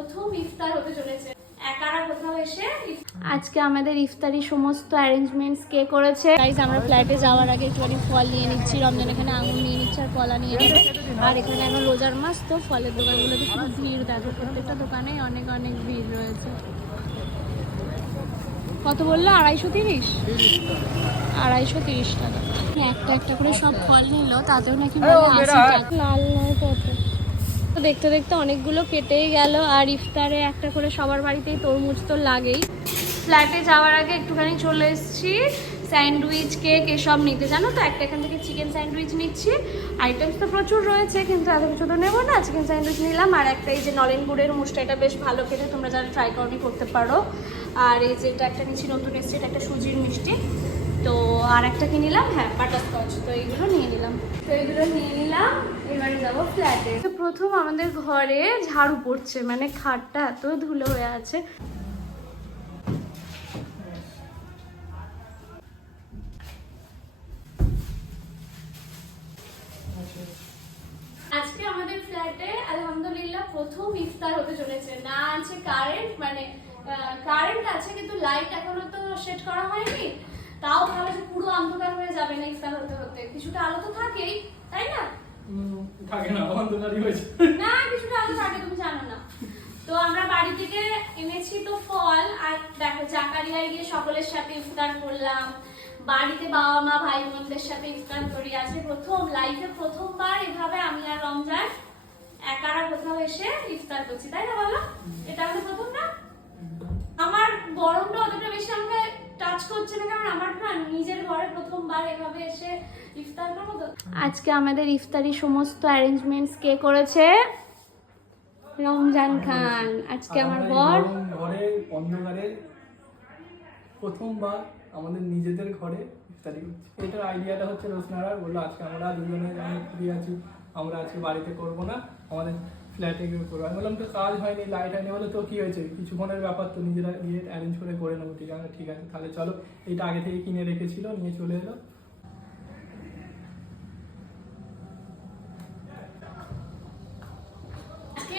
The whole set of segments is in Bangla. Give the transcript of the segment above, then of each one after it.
প্রথম ইফতার হতে চলেছে একারা কোথাও এসে। আজকে আমাদের ইফতারি সমস্ত অ্যারেঞ্জমেন্টস কে করেছে। গাইস আমরা ফ্ল্যাটে যাওয়ার আগে একটুখানি ফল নিয়ে নিচ্ছি। রমজান এখানে আঙুর নিয়ে নিচ্ছে আর কলা নিয়ে নেবে। আর এখানে এখন রোজার মাস তো ফলের দোকানগুলোতে খুব ভিড়, দেখো প্রত্যেকটা দোকানে অনেক অনেক ভিড় রয়েছে। কত বললো? 230? 230 টাকা। একটা একটা করে সব ফল নিল, তাতেও নাকি বলে 80 টাকা। লাল নয় কত। তো দেখতে দেখতে অনেকগুলো কেটেই গেল। আর ইফতারে একটা করে সবার বাড়িতেই তরমুজ তো লাগেই। ফ্ল্যাটে যাওয়ার আগে একটুখানি চলে এসেছি স্যান্ডউইচ, কেক এসব নিতে। জানো তো একটা এখান থেকে চিকেন স্যান্ডউইচ নিচ্ছি। আইটেমস তো প্রচুর রয়েছে কিন্তু এত কিছু তো নেবো না। চিকেন স্যান্ডউইচ নিলাম। আর একটা এই যে নলেন গুড়ের মুসটা, এটা বেশ ভালো খেতে, তোমরা যারা ট্রাই করনি করতে পারো। আর এই যে এটা একটা নিচ্ছি নতুন এসছে, এটা একটা সুজির মিষ্টি। তো আর একটা কি নিলাম, হ্যাঁ বাটারস্কচ। তো এইগুলো নিয়ে নিলাম। তো এইগুলো নিয়ে নিলাম, এবারে যাবো ফ্ল্যাটে। তো প্রথম আমাদের ঘরে ঝাড়ু পড়ছে, মানে খাটটা এত ধুলো হয়ে আছে। আজকে আমাদের ফ্ল্যাটে আলহামদুলিল্লাহ প্রথম ইফতার হতে চলেছে। না আছে কারেন্ট, মানে কারেন্ট আছে কিন্তু লাইট এখনো তো সেট করা হয়নি। তাও ভালো যে পুরো অন্ধকার হয়ে যাবে না ইফতার হতে হতে। কিছুটা আলো তো থাকেই, তাই না? থাকে না, অন্ধকারই হয়েছে। না, কিছুটা আলো থাকে, তুমি জানো না। তো আমরা বাড়ি থেকে এনেছি তো ফল। আর দেখো জাকারিয়ায় গিয়ে সকলের সাথে ইফতার করলাম। বাড়িতে বাবা মা ভাই বোনদের সাথে ইফতার করি। আজকে প্রথম লাইফে প্রথমবার এভাবে আমি আর রমজান একারা কোথাও এসে ইফতার করছি, তাই না বলো? এটা আমাদের প্রথম না? আমার গরমটা অতটা বেশি আমাকে টাচ করছে না, কারণ আমার না নিজের ঘরে প্রথমবার এভাবে এসে ইফতার করবো তো। আজকে আমাদের ইফতারি সমস্ত অ্যারেঞ্জমেন্টস কে করেছে? রমজান খান। আজকে আমার বর ঘরে অন্ধকারে প্রথমবার আমাদের নিজেদের ঘরে ইফতারি করছি। এটার আইডিয়াটা হচ্ছে রোশনারা বললো আজকে আমরা দুজনে ফ্রি আছি, আমরা আজকে বাড়িতে করবো না, আমাদের ফ্ল্যাটে গিয়ে করবো। আমি বললাম তো কাজ হয়নি, লাইট হয়নি। বলে তো কি হয়েছে, কিছুক্ষণের ব্যাপার তো, নিজেরা গিয়ে অ্যারেঞ্জ করে নেবো। ঠিক আছে ঠিক আছে, তাহলে চলো। এইটা আগে থেকে কিনে রেখেছিল, নিয়ে চলে এলো।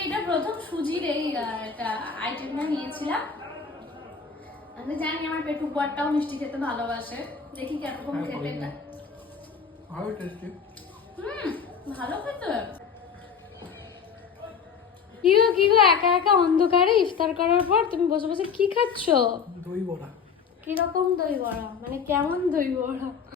এটা প্রথম সুজির এই একটা আইটেমটা নিয়েছিলাম। আমি জানি আমার পেটু বড়টাও মিষ্টি খেতে ভালোবাসে। দেখি কিরকম খেতে এটা। ভালো টেস্টি। ভালো খেতে। কি গো একা একা অন্ধকারে ইফতার করার পর তুমি বসে বসে কি খাচ্ছো? দই বড়া। কিরকম দই বড়া, মানে কেমন দই বড়া?